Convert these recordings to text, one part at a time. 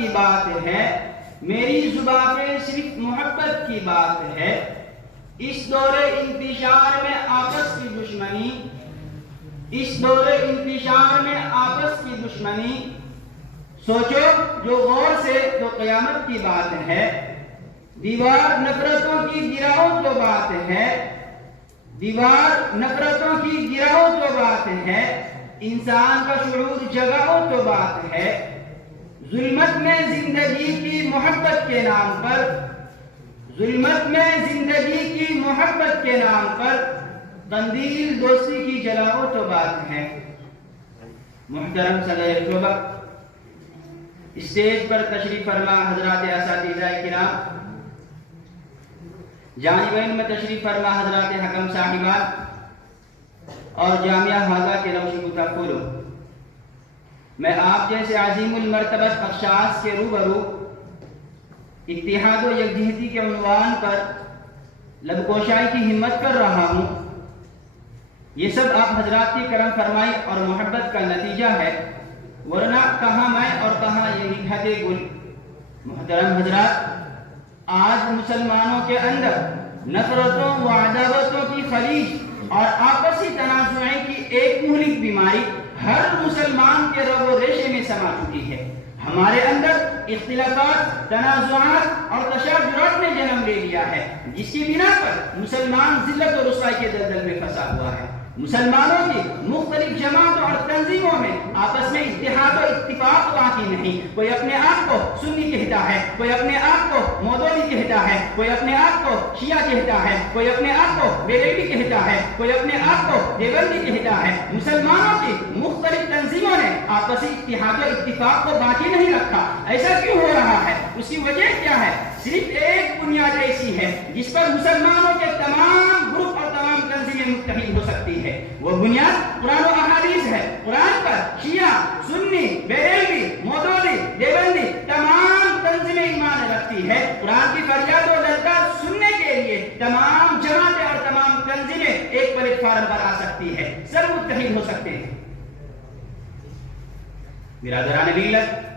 کی بات ہے، میری زبان پہ صرف محبت کی بات ہے۔ اس دور انتشار میں آپس کی دشمنی، اس دور انتشار میں آپس کی دشمنی، سوچو جو غور سے تو قیامت کی بات ہے۔ دیوار نفرتوں کی گراؤ تو بات ہے، دیوار نفرتوں کی گراؤ تو بات ہے، انسان کا شعور جگاؤ تو بات ہے۔ ظلمت میں زندگی کی محبت کے نام پر، ظلمت میں زندگی کی محبت کے نام پر قندیل دوستی کی جلاؤ تو بات ہے۔ محترم صدر شعبہ، اسٹیج پر تشریف فرما حضرات اساتذہ کرام، جانبین میں تشریف فرما حضرات حکم صاحبان اور جامعہ حاضہ کے روشن متفر، میں آپ جیسے عظیم المرتبت اشخاص کے روبرو اتحاد و یکجہتی کے عنوان پر لب کوشائی کی ہمت کر رہا ہوں۔ یہ سب آپ حضرات کی کرم فرمائی اور محبت کا نتیجہ ہے، ورنہ کہاں میں اور کہاں یہ نکھت گل۔ محترم حضرات، آج مسلمانوں کے اندر نفرتوں و عداوتوں کی خلیج اور آپسی تنازعیں کی ایک مہلک بیماری ہر مسلمان کے رگ و ریشے میں سما چکی ہے۔ ہمارے اندر اختلافات، تنازعات اور تشاجرات نے جنم لے لیا ہے، جس کی بنا پر مسلمان ذلت و رسوائی کے دلدل میں پھنسا ہوا ہے۔ مسلمانوں کی مختلف جماعتوں اور تنظیموں میں آپس میں اتحاد و اتفاق واقعی نہیں۔ کوئی اپنے آپ کو سنی کہتا ہے، کوئی اپنے آپ کو مودودی کہتا ہے، کوئی اپنے آپ کو شیعہ کہتا ہے، کوئی اپنے آپ کو بریلوی کہتا ہے، کوئی اپنے آپ کو دیوبندی کہتا ہے۔ مسلمانوں کی مختلف تنظیموں نے آپسی اتحاد و اتفاق کو باقی نہیں رکھا۔ ایسا کیوں ہو رہا ہے؟ اس کی وجہ کیا ہے؟ صرف ایک بنیاد ایسی ہے جس پر مسلمانوں کے تمام گروپ اور تمام تنظیمیں متحد ہو سکتی ہے، وہ بنیاد قرآن و احادیث ہے۔ قرآن پر شیعہ، سنی، بریلوی، مودودی، دیوبندی تمام تنظیمیں ایمان رکھتی ہے۔ قرآن کی فریاد و للکار سننے کے لیے تمام جماعتیں اور تمام تنظیمیں ایک پلیٹ فارم پر آ سکتی ہے، سب متحد ہو سکتے ہیں۔ برادران ملت،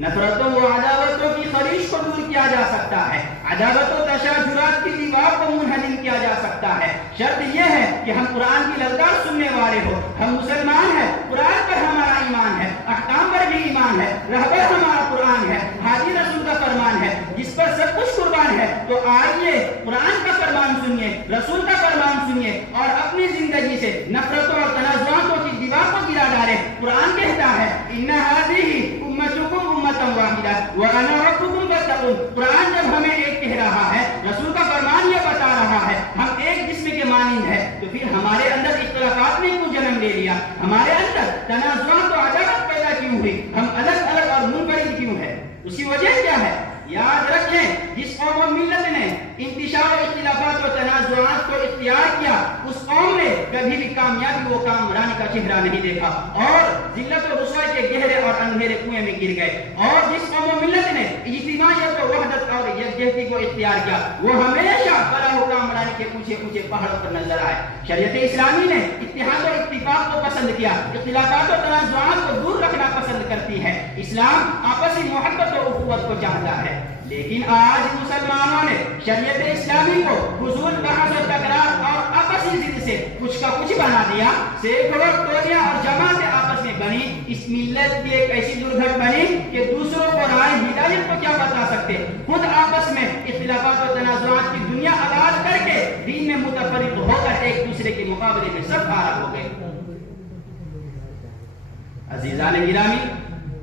نفرتوں و عداوتوں کی خلیج کو دور کیا جا سکتا ہے، عداوت و تشاجرات کی دیوار کو منہدم کیا جا سکتا ہے۔ شرط یہ ہے کہ ہم قرآن کی للکار سننے والے ہو، ہم مسلمان ہیں، قرآن پر ہمارا ایمان ہے، احکام پر بھی ایمان ہے، رہبر ہمارا قرآن ہے، ہادی رسول کا فرمان ہے جس پر سب کچھ قربان ہے۔ تو آئیے قرآن کا فرمان سنیے، رسول کا فرمان سنیے اور اپنی زندگی سے نفرتوں اور تنازعاتوں کی دیوار کو گرا ڈالیں۔ قرآن کہتا ہے ان ھذہ امتکم امۃ واحدہ وانا ربکم فاتقون۔ قرآن جب ہمیں ایک کہہ رہا ہے، رسول کا فرمان یہ بتا رہا ہے ہم ایک جسم کے مانند ہے، تو پھر ہمارے اندر اختلافات نے کیوں جنم لے لیا؟ ہمارے اندر تنازعات و عداوت پیدا کیوں ہوئی؟ ہم الگ الگ اور منفرد کیوں ہے؟ اس کی وجہ کیا ہے؟ یاد رکھیں، جس قوم و ملت نے انتشار و اختلافات و تنازعات کو اختیار کیا، اس قوم نے کبھی بھی کامیابی و کامرانی کا چہرہ نہیں دیکھا اور ذلت و رسوائی کے گہرے اور اندھیرے کنویں میں گر گئے۔ اور جس قوم و ملت نے اجتماعیت و وحدت اور یکجہتی کو اختیار کیا، وہ ہمیشہ فلاح و کامرانی کے اونچے اونچے پہاڑوں پر نظر آئے۔ شریعت اسلامی نے اتحاد و اتفاق کو پسند کیا، اختلافات و تنازعات کو دور رکھنا پسند کرتی ہے۔ اسلام آپسی محبت و اخوت کو چاہتا ہے، لیکن آج مسلمانوں نے شریعت اسلامی کو فضول بحث و تکرار اور آپسی ضد سے کچھ کا کچھ بنا دیا۔ سینکڑوں ٹولیاں اور جماعتیں آپس میں بنی، اس ملت کی ایک ایسی درگھٹ بنی کہ دوسروں کو راہ ہدایت کو کیا بتا سکتے، خود آپس میں اختلافات و تنازعات کی دنیا آباد کر کے دین میں متفرق ہو کر ایک دوسرے کے مقابلے میں سب آرا ہو گئے۔ عزیزان گرامی،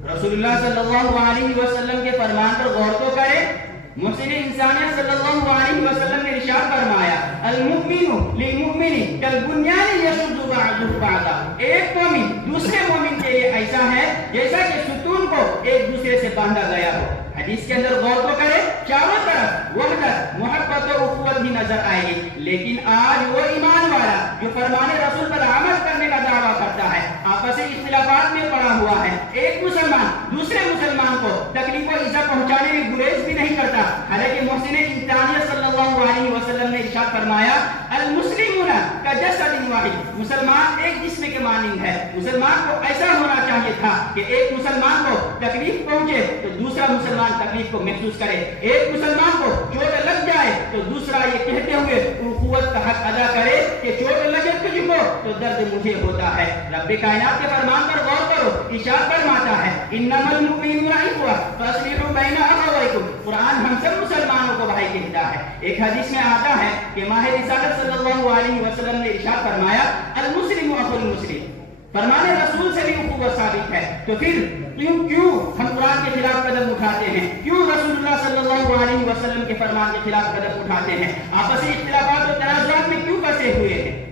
رسول اللہ صلی اللہ علیہ وسلم کے فرمان پر غور تو کریں۔ محسن انسانیت صلی اللہ علیہ وسلم نے ارشاد فرمایا المؤمن للمؤمن کالبنیان یشد بعضہ بعضا۔ ایک مومن دوسرے مومن کے لیے ایسا ہے جیسا کہ ستون کو ایک دوسرے سے باندھا گیا ہو۔ حدیث کے اندر غور تو کریں، چاروں طرف وحدت، محبت و اخوت بھی نظر آئے گی، لیکن آج وہ ایمان والا جو فرمان رسول پر عمل کرنے کا دعویٰ کرتا ہے آپسی اختلافات میں پڑا ہوا ہے۔ ایک مسلمان دوسرے مسلمان کو تکلیف و ایذا پہنچانے میں گریز بھی نہیں کرتا، حالانکہ محسن انسانیت صلی اللہ علیہ وسلم نے ارشاد فرمایا المسلمون کجسد واحد، مسلمان ایک جسم کے مانند ہے. مسلمان کو ایسا ہونا چاہیے تھا کہ ایک مسلمان کو تکلیف پہنچے تو دوسرا مسلمان تکلیف کو محسوس کرے, ایک مسلمان کو چوٹ لگ جائے تو دوسرا یہ کہتے ہوئے اخوت کا حق ادا کرے کہ چوٹ لگے تجھ کو تو درد مجھے ہوتا ہے. رب کائنات کے فرمان پر غور کرو, ارشاد فرماتا ہے انما المؤمنون اخوہ فاصلحوا بین اخویکم. قرآن ہم سب مسلمانوں کو بھائی کہتا ہے. ایک حدیث میں آتا ہے کہ ماہ رسالت صلی اللہ علیہ وسلم نے ارشاد فرمایا المسلم اخو المسلم. فرمان رسول سے بھی اخوت ثابت ہے, تو پھر کیوں ہم قرآن کے خلاف قدم اٹھاتے ہیں؟ کیوں رسول اللہ صلی اللہ علیہ وسلم کے فرمان کے خلاف قدم اٹھاتے ہیں؟ آپسی اختلافات اور تنازعات میں کیوں پھنسے ہوئے ہیں؟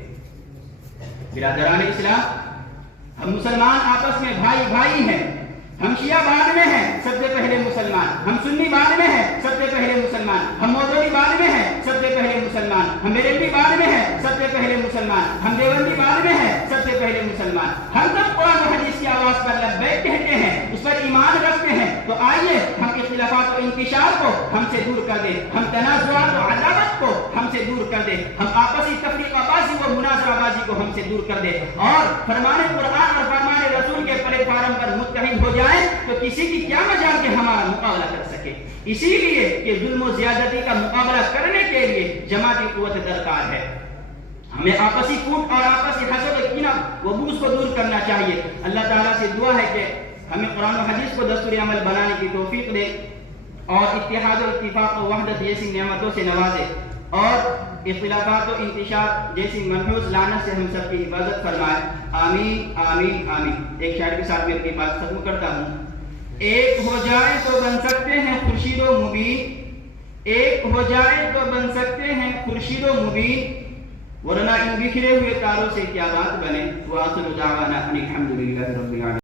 برادران اسلام, ہم مسلمان آپس میں بھائی ہیں. ہم شیعہ بعد میں ہیں, سب سے پہلے مسلمان. ہم سنی بعد میں ہیں, سب سے پہلے مسلمان. ہم مودودی بعد میں ہیں, سب سے پہلے مسلمان. ہم بریلوی بعد میں ہیں, سب سے پہلے مسلمان. ہم دیوبندی بعد میں ہیں, سب سے پہلے مسلمان. ہم سب قرآن و حدیث کی آواز پر لبیک کہتے ہیں, اس پر ایمان رکھتے ہیں. تو آئیے ہم اختلافات و انتشار کو ہم سے دور کر دیں, ہم تنازعات و عداوت کو ہم سے دور کر دیں, ہم آپسی تفریقہ بازی و مناظرہ بازی کو ہم سے دور کر دیں, اور فرمان قرآن اور فرمان رسول کے پلیٹ فارم پر متحد ہو جائیں. تو کسی کی کیا مجال کہ ہمارا مقابلہ کر سکے. اسی لیے کہ ظلم و زیادتی کا مقابلہ کرنے کے لیے جماعتی قوت درکار ہے. ہمیں آپسی کوٹ اور آپسی حسد و کینہ و بغض کو دور کرنا چاہیے. اللہ تعالیٰ سے دعا ہے کہ ہمیں قرآن و حدیث کو دستور عمل بنانے کی توفیق دے اور اتحاد و اتفاق و وحدت جیسی نعمتوں سے نوازے, اور اختلافات و انتشار جیسی منحوس لعنت سے ہم سب کی حفاظت فرمائے. آمین آمین آمین. ایک شاعر کے ساتھ میں اپنی بات ختم کرتا ہوں. ایک ہو جائے تو بن سکتے ہیں خورشید و مبین, ایک ہو جائے تو بن سکتے ہیں خورشید و مبین, ورنہ ان بکھرے ہوئے تاروں سے کیا بات بنے. وآخر دعوانا ان الحمد للہ رب العالمین.